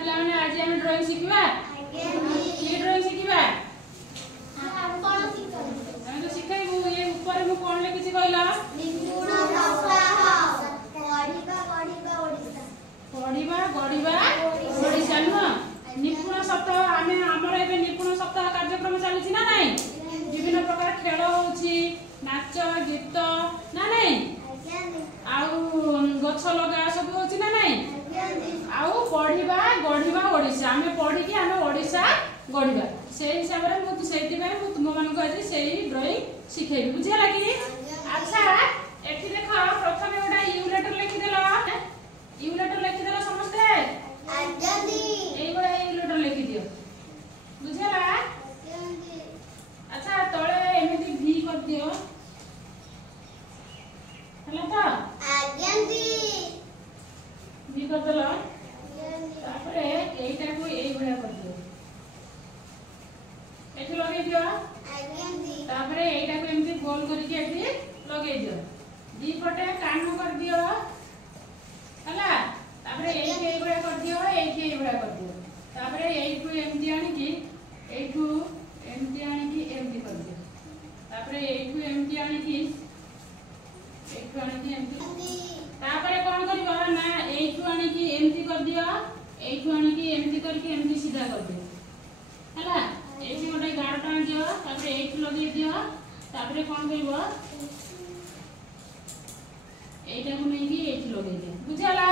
पिलाने आज हम ड्राइंग शिखिबा ये ड्राइंग शिखिबा हम कोन शिखब हम तो शिखाइबू ये ऊपर मु कोन ले किछि कहला निपुण सप्ताह पढ़िबा गढ़िबा ओडिशा न निपुण सप्ताह आमे हमर एबे निपुण सप्ताह कार्यक्रम चली ना नहीं विभिन्न प्रकार खेल होछि नाच गीत ना नहीं आउ गछ लगा सब होछि ना नहीं आउ पढ़िबा गढ़िबा ओडिशा आमे पढ़ी कि आमे ओडिशा गढ़िबा से हिसाब रे मु सेति बे मु तुम मन को आज सेही ड्राइंग सिखेबी बुझिया लागी अच्छा एठी देखो प्रथमे ओडा यू लेटर लिखि देला यू लेटर लिखि देला समझते आजादी एई बडा यू लेटर लिखि दियो बुझियाला अच्छा तळे एमिति भी कर दियो हला तो आजादी भी कर देला तापरे एइटा को एई बडा कर दियो एठी लगे दियो आजादी तापरे एइटा को एमिति गोल करके एठी लगे दियो दी पटे कान कर दियो हला तापरे एई बडा कर दियो एई बडा कर दियो तापरे एई को एमिति आनी की एठू एमिति आनी की एमिति कर दियो तापरे एठू एमिति आनी की एठू आनी की एमिति तापरे कोन करबो ना एठू आनी की एमिति कर दियो एठू आनी की एमिति करके एमिति सीधा कर दियो हला एठी गोटे गाड़ टाण दियो तापरे एठू लगे दियो तापरे कोन करबो एटा को नहीं की एठी लगे दियो बुझाला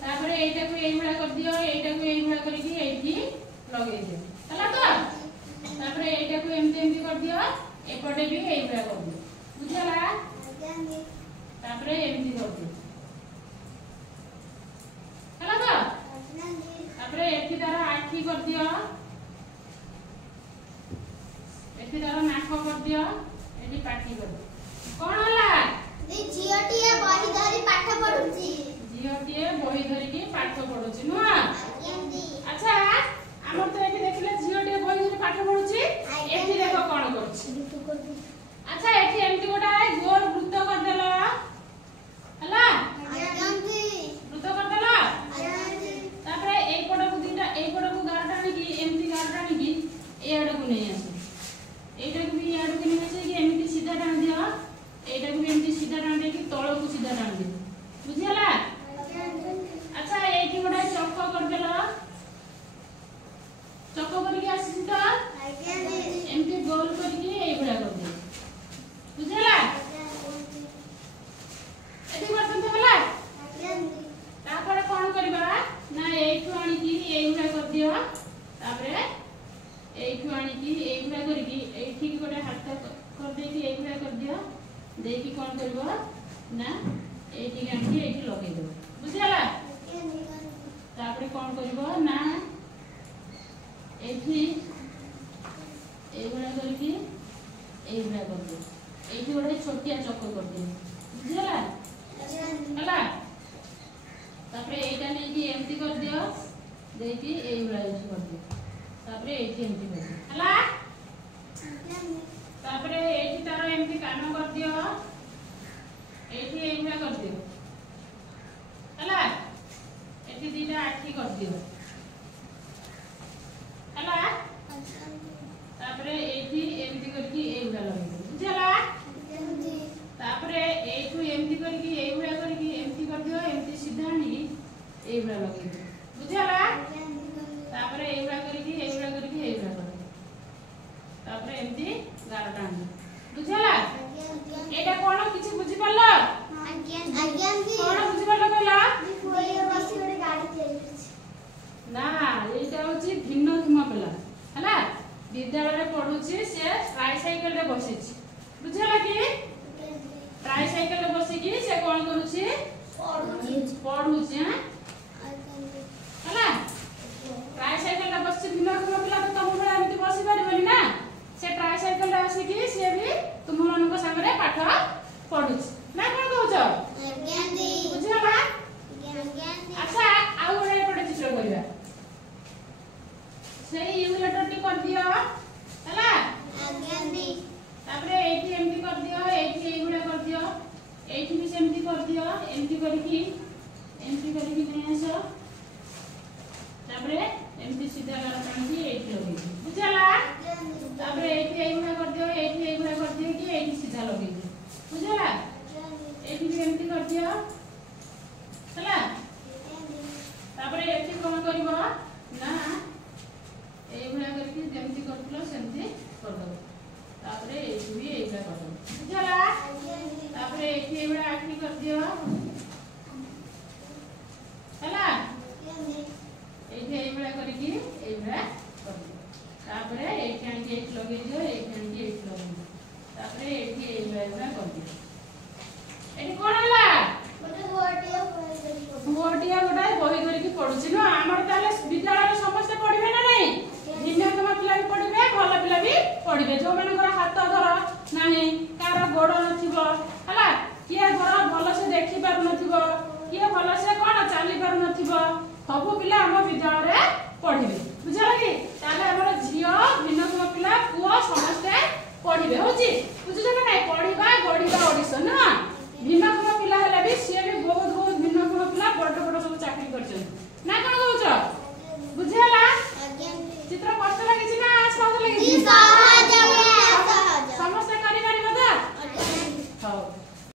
तापरे एटा को एई बडा कर दियो एटा को एई बडा करके एठी लगे दियो हला तो तापरे एटा को एमती कर दियो एपटे भी एई बडा कर दियो बुझाला तापरे एमती कर दियो हला तो तापरे एठी तार आखी कर दियो एठी तार नाक कर दियो एठी पाटी कर दियो कोन होला ए जियोटिए बही धरी पाठ पढुची झीटिए बही धरिकी पाठ पढुची नुआ आजादी अच्छा हमर तो एठी देखले झीटिए बही धरि पाठ पढुची एठी देखो कोन करछि अच्छा एठी एमती गोटा गोल वृत्त कर देला हला आजादी वृत्त कर देला आजादी तापरे एई पड को दिटा एई पड को गार टाणी की एमती गार टाणी की ए आड को नै आसे एटा को भी आड को नै आसे कि एमती सीधा टाण दियो एटा को भी एमती सीधा टाण दे कि तळ को सीधा टाण दियो बुझियाला अच्छा एठी गोटा चक्क कर देला चक्क करके आसी तो आजादी एमती गोल करके एई बडा कर दे बुझियाला एठी बर्तन तो होला आजादी तापर कोन करबा ना एठू आनी की एई बडा कर दियो तापरे एठू आनी की एई बडा करके एठी की गोटा हाथ कर दे कि एई बडा कर दियो देखि कोन करबो ना एठी आनी की एठी लगे दो बुझियाला तापरे कोन करबो ना एठी एई बडा करके एई बडा कर दे एठी गोटा छोटिया चक्कर कर दे बुझियाला हला तापरे एटा नै कि एमती कर दियो देखि एई बडा यूज कर दियो तापरे एठी एमती कर दियो हला तापरे एठी तारो एमती कान कर दियो एठी एई बडा कर दियो हला एठी दीटा आखी कर दियो हला तापरे एठी एमती करके एई बडा लगे दियो बुझला तापरे एठू एमती करके एई बडा करके एमती कर दियो एमती सीधा नी एई बडा लगे दियो बुझला तापरे एई बडा करके एई बडा करके एई बडा कर तापरे एमती गार टाण बुझला एटा कोन किछि बुझि परलो आजादी कोन बुझि परलो कहला कोई बसी गोटे गाड़ी चली ना एटा होची भिन्न धुमा पिला हला विद्यालय रे पढुची से ट्राइसाइकल रे बसिची बुझला कि ट्राइसाइकल रे बसी कि से कोन करूची पढुची हां हला ट्राइसाइकल रे बसी भिन्न धुमा पिला तो तुम बडा एमती बसी परिबनी ना से ट्राइसाइकल रे आसी कि से भी तुम मन को संग रे पाठ पढुची ना कोन कहउछ आजादी बुझला आजादी अच्छा आउ गोटे पटे चित्र करबा से यू लेटर टी कर दियो हला आजादी सीधा गार टाणी एठी लगे बुझला तापर एठी एई गुणा कर दियो एठी एई गुणा कर दियो कि एठी सीधा लगे बुझला एठी भी एमती कर दियो हला तापर एठी कोन करबो ना एई गुणा करके जेमती करथलो सेमती कर दो तापर एठी भी एई गुणा कर दो बुझला तापर एठी एई गुणा आठी कर दियो हला एठी एई गुणा करके एई गुणा कर दियो तापर एठी आनी एठी लगे दियो एठी आनी एठी लगे दियो तापर एठी एई गुणा कर दियो एठी कोन हला गोटिया गोटाए बही करके पढुछि न हमर ताले विद्यालय समस्त पढिबे ना नै भिन्नतम पिला भी पढिबे भल पिला भी पढिबे जो मानकर हाथ धर नाही कार गोड़ नथिबो हला किए धर भल से देखि पारु नथिबो किए भल से कोन चाली पारु नथिबो सब पिला हम विद्यालय रे पढिबे बुझला कि ताले हमर झियो भिन्नतम पिला पुओ समस्त पढिबे होछि बुझुछ ना नै पढिबा गडिबा ऑडिशन ना भिन्नतम पिला हेले भी से भी बहुत बहुत भिन्नतम पिला बड़ बड़ सब चाकरी करछन ना कोन कहउछ बुझला चित्र कष्ट लागिछि ना सहज लागिछि